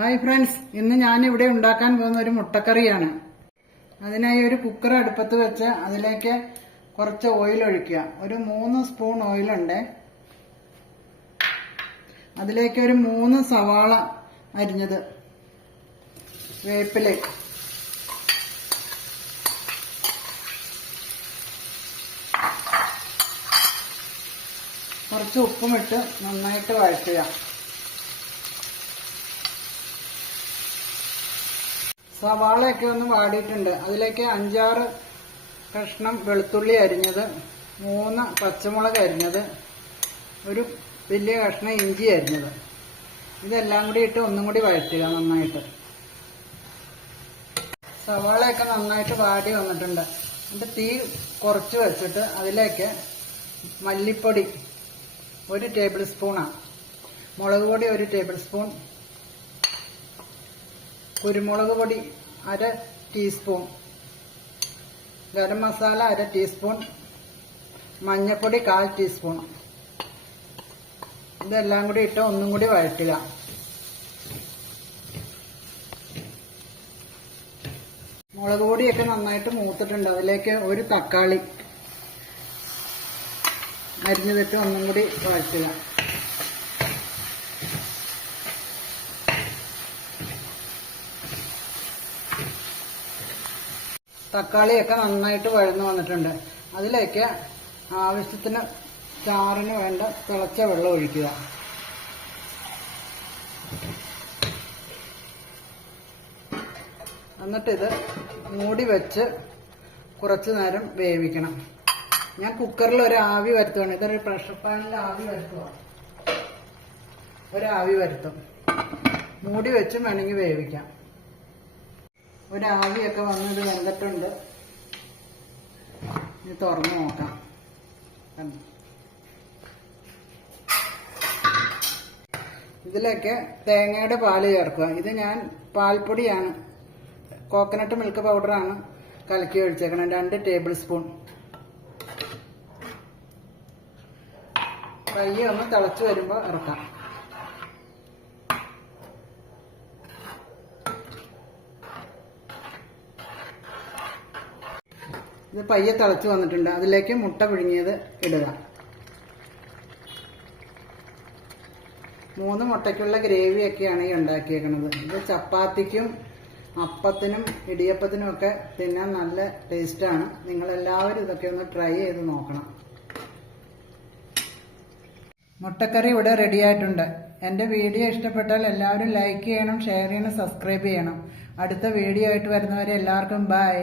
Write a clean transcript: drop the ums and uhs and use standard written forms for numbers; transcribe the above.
Hi friends, ഇന്ന് ഞാൻ ഇവിടെ ഉണ്ടാക്കാൻ പോകുന്ന ഒരു മുട്ടക്കറിയാണ്. അതിനായി ഒരു കുക്കർ അടുപ്പത്ത് വെച്ച് അതിലേക്ക് കുറച്ച് ഓയിൽ ഒഴിക്കുക. ഒരു 3 സ്പൂൺ ഓയിലുണ്ട്. അതിലേക്ക് ഒരു 3 സവാള അരിഞ്ഞത്, വേപ്പില, കുറച്ച് ഉപ്പുമിട്ട് നന്നായിട്ട് വഴറ്റുക. സവാളയൊക്കെ ഒന്ന് വാടിയിട്ടുണ്ട്. അതിലേക്ക് 5-6 കഷ്ണം വെളുത്തുള്ളി അരിഞ്ഞത്, 3 പച്ചമുളക് അരിഞ്ഞത്, ഒരു വലിയ കഷ്ണം ഇഞ്ചി അരിഞ്ഞത്, ഇതെല്ലാം കൂടി ഇട്ട് ഒന്നും കൂടി വഴറ്റുക നന്നായിട്ട്. സവാളയൊക്കെ നന്നായിട്ട് വാടി വന്നിട്ടുണ്ട്. എന്നിട്ട് തീ കുറച്ച് വെച്ചിട്ട് അതിലേക്ക് മല്ലിപ്പൊടി 1 ടേബിൾ സ്പൂണാണ്, മുളക് പൊടി 1 ടേബിൾ സ്പൂൺ, കുരുമുളക് പൊടി 1/2 ടീസ്പൂൺ, ഗരം മസാല 1/2 ടീസ്പൂൺ, മഞ്ഞൾപ്പൊടി 1/4 ടീസ്പൂൺ, ഇതെല്ലാം കൂടി ഇട്ട് ഒന്നും കൂടി വഴറ്റുക. മുളക് പൊടിയൊക്കെ നന്നായിട്ട് മൂത്തിട്ടുണ്ട്. അതിലേക്ക് ഒരു തക്കാളി അരിഞ്ഞതിട്ട് ഒന്നും കൂടി വഴറ്റുക. തക്കാളിയൊക്കെ നന്നായിട്ട് വഴന്നു വന്നിട്ടുണ്ട്. അതിലേക്ക് ആവശ്യത്തിന് ചാറിന് വേണ്ട തിളച്ച വെള്ളം ഒഴിക്കുക. എന്നിട്ടിത് മൂടി വെച്ച് കുറച്ച് നേരം വേവിക്കണം. ഞാൻ കുക്കറിൽ ഒരു ആവി വരുത്തുകയാണ്. ഇതൊരു പ്രഷർ പാനിൽ ആവി വരുത്തുകയാണ്. ഒരാവി വരുത്തും. മൂടി വെച്ച് വേണമെങ്കിൽ വേവിക്കാം. ഒരാവിയൊക്കെ വന്നത് വെന്തിട്ടുണ്ട്. ഇനി തുറന്ന് നോക്കാം. ഇതിലേക്ക് തേങ്ങയുടെ പാല് ചേർക്കുക. ഇത് ഞാൻ പാൽപ്പൊടിയാണ്, കോക്കനട്ട് മിൽക്ക് പൗഡറാണ് കലക്കി ഒഴിച്ചേക്കണം, 2 ടേബിൾ സ്പൂൺ. പയ്യെ ഒന്ന് തിളച്ച് വരുമ്പോൾ ഇറക്കാം. ഇത് പയ്യെ തിളച്ച് വന്നിട്ടുണ്ട്. അതിലേക്ക് മുട്ട പുഴുങ്ങിയത് ഇടുക. 3 മുട്ടയ്ക്കുള്ള ഗ്രേവിയൊക്കെയാണ് ഈ ഉണ്ടാക്കിയേക്കുന്നത്. ഇത് ചപ്പാത്തിക്കും അപ്പത്തിനും ഇടിയപ്പത്തിനും ഒക്കെ തിന്നാൻ നല്ല ടേസ്റ്റാണ്. നിങ്ങളെല്ലാവരും ഇതൊക്കെ ഒന്ന് ട്രൈ ചെയ്ത് നോക്കണം. മുട്ടക്കറി ഇവിടെ റെഡി ആയിട്ടുണ്ട്. എൻ്റെ വീഡിയോ ഇഷ്ടപ്പെട്ടാൽ എല്ലാവരും ലൈക്ക് ചെയ്യണം, ഷെയർ ചെയ്യണം, സബ്സ്ക്രൈബ് ചെയ്യണം. അടുത്ത വീഡിയോ ആയിട്ട് വരുന്നവരെ എല്ലാവർക്കും ബൈ.